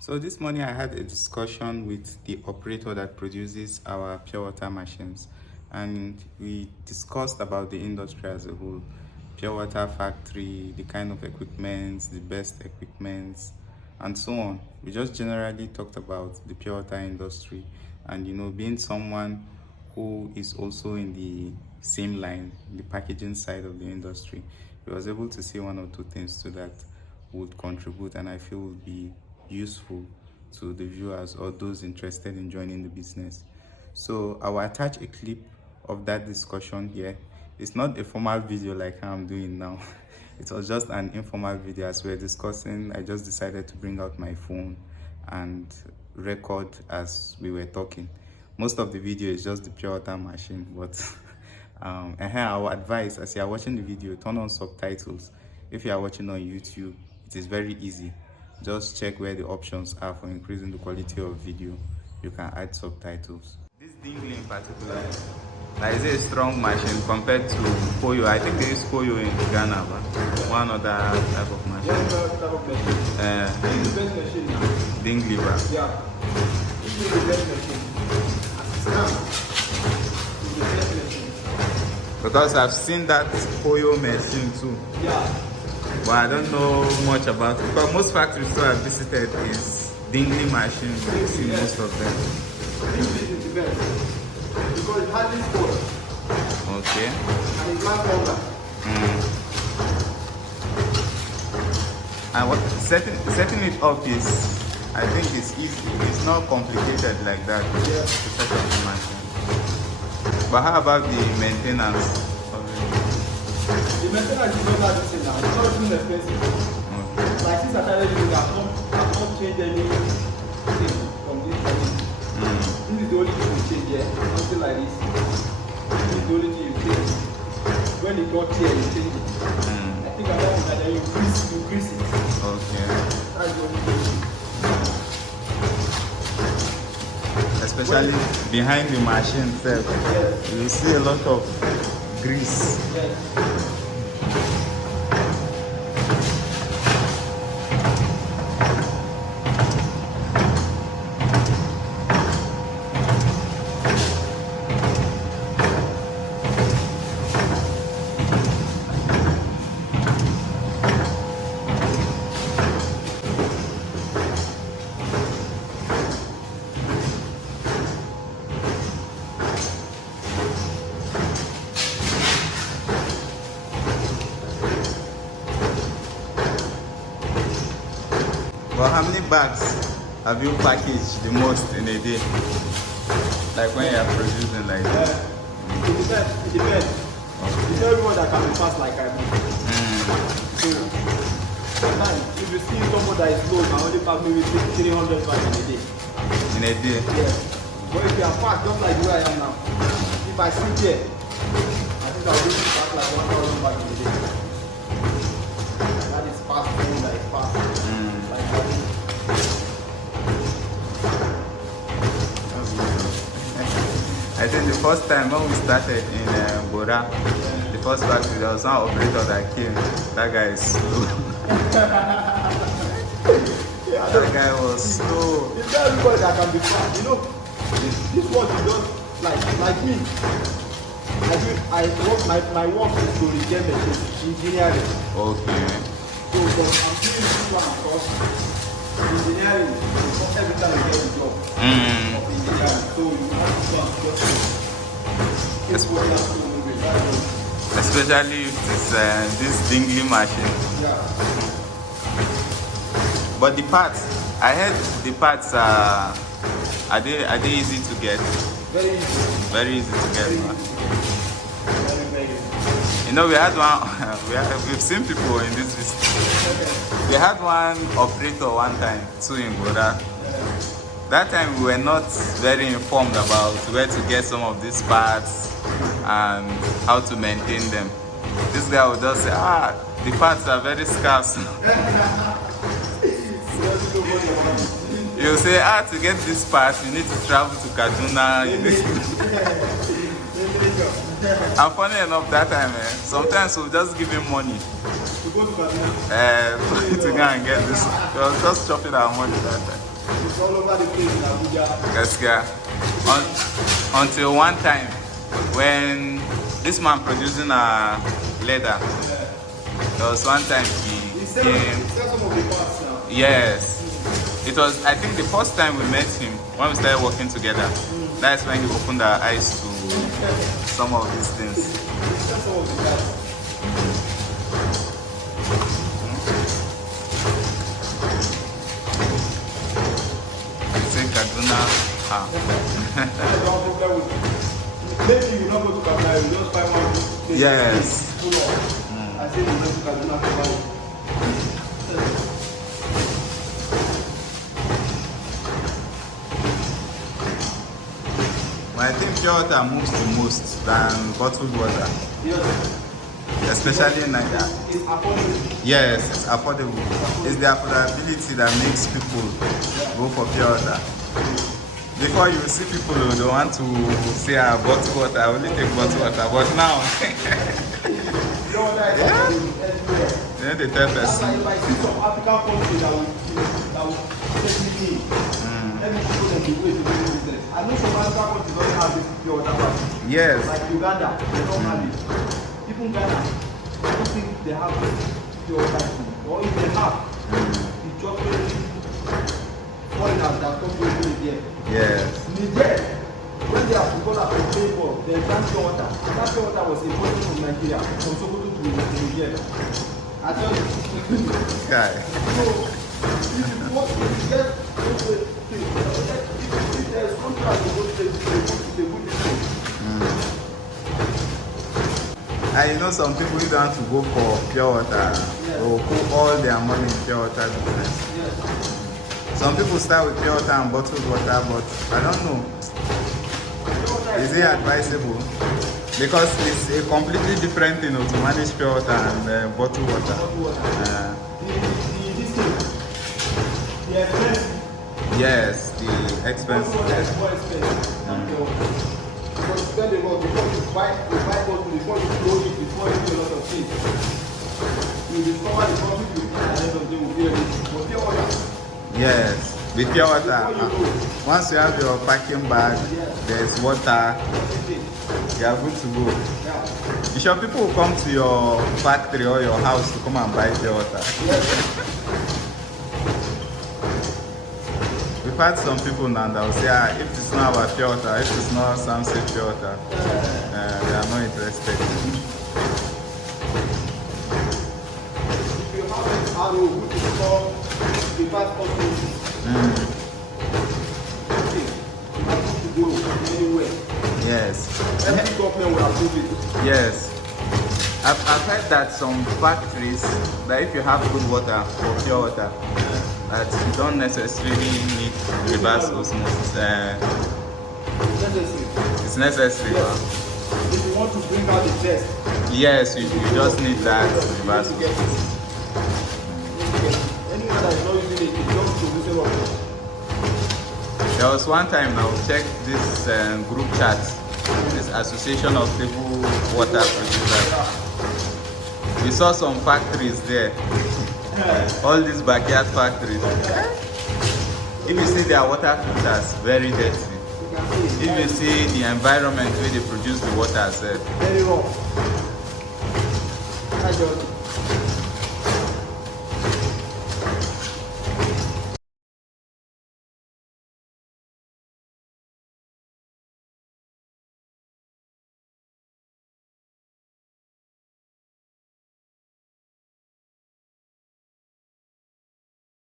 So this morning I had a discussion with the operator that produces our pure water machines, and we discussed about the industry as a whole, pure water factory, the kind of equipment, the best equipment, and so on. We just generally talked about the pure water industry, and being someone who is also in the same line, the packaging side of the industry, we was able to see one or two things to that would contribute, and I feel would be useful to the viewers or those interested in joining the business. So I will attach a clip of that discussion here. It's not a formal video like how I'm doing now. It was just an informal video as we're discussing. I just decided to bring out my phone and record as we were talking. Most of the video is just the pure water machine, but our advice, as you are watching the video, turn on subtitles. If you are watching on YouTube, it is very easy. Just check where the options are for increasing the quality of video. You can add subtitles. This dingle in particular, is a strong machine compared to Koyo. I think they use Koyo in Ghana, but one other type of machine. Yeah, type of machine. It's the best machine now. Dingle, yeah. It's the best machine. It's the best machine. Because I've seen that Koyo machine too. Yeah. But I don't know much about it. But most factories that I've visited is dingle machines. You see most of them. Dingle is the best. Because it has this code. Okay. And it's black powder. And what setting it up is, I think it's easy. It's not complicated like that. Yeah. To set up the machine. But how about the maintenance? The maintenance is not that easy now. It's not too expensive. Okay. Like since I started using it, I've not changed anything from this machine. This is the only thing you change here. Something like this. This is the only thing you change. When it got here, you change it. I think I know that then you grease it. Okay. That's the only thing. Especially behind the machine itself. Yes. You see a lot of grease. Yes. But how many bags have you packaged the most in a day? Like when you are producing like this? It depends. It depends. Okay. It's not everyone that can be fast like I do. So, sometimes if you see someone that is slow, I only pack maybe 300 bags in a day. In a day? Yes. But if you are fast, just like the way I am now, if I sit here, I think I'll be pack like 1,000 bags in a day. That is fast, that is fast. Like that. I think the first time when we started in Bora, the first factory, there was one operator that came. That guy is slow. That guy was slow. It's not everybody that can be fast. You know, this work you don't like me. My work is to repair machines, engineering. Okay. So I'm doing this one across engineering. Not every time you get a job of engineering. So you have to go and just what you have to do with that. Especially if it's this dingle machine. Yeah. But the parts, I heard the parts are they easy to get? Very easy. Very easy to get. Very easy. Very easy. You know, we had one. We've seen people in this business. We had one operator one time too in Bora. That time we were not very informed about where to get some of these parts and how to maintain them. This guy would just say, the parts are very scarce. You say, to get this part, you need to travel to Kaduna. And funny enough, that time, sometimes we'll just give him money. To go to Kaduna? To go and get this. We were just chopping our money that time. It's all over the place in Abuja. Gaskiya. Until one time when this man producing a leather, there was one time he He came. sells some of the parts now. Yes. It was, I think, the first time we met him when we started working together. That's when he opened our eyes to some of these things. He sells some of the parts. You say Kaduna. I don't have problem with it. Maybe you not go to Kaduna, you just buy one place. Yes. Full on. I say you go to Kaduna to buy it. I think pure water moves the most than bottled water, Yes. especially in Nigeria. It's affordable. Yes, it's affordable. It's the affordability that makes people go for pure water. Before you see people who don't want to say bottled water, I only take bottled water, but now Pure water is affordable everywhere. then they tell That's person. why if I see some African countries that will take me in, let me show them the way to do business. I know some African countries don't have this pure water factory. Yes. Like Uganda, they don't have it. Even Ghana, I don't think they have pure water thing. Or if they have, it's just very foreigners that come to live there. Yes. Niger, when they have people that pay for, they drank pure water. That pure water was imported from Nigeria, from Sokoto to Niger. I tell you. Guy. So, if you want to get if there's contract to go to the good business. And you know some people who don't want to go for pure water, they will put all their money in pure water business. Yes. Some people start with pure water and bottled water, but I don't know. Is it advisable? Because it's a completely different thing to manage pure water and bottled water. This thing, the expensive. Yes, the expensive. Bottled water is more expensive than pure water. Because you spend a lot before you buy bottle, before you close it, before you do a lot of things. You discover the profit you get at the end of the day will be everything. But pure water. Yes, with pure water. Once you have your packing bag, there's water, you are good to go. Yeah. You sure people will come to your factory or your house to come and buy pure water? We've had some people now that will say, if it's not about pure water, if it's not Samsave pure water, they are not interested. If you have an arrow which is called the passport process, okay, you have to go anywhere. Yes. Every government will approve it. Yes. I've heard that some factories, that if you have good water or pure water, that you don't necessarily need reverse osmosis. Necessary. It's necessary. Yes. If you want to bring out the best, Yes, you just need that reverse you get osmosis. it. Anyone that is not using it, it's just producing water. There was one time I checked this group chat, this association of table water producers. We saw some factories there, all these backyard factories. If you see their water filters, very dirty. If you see the environment where they produce the water, Very wrong. I just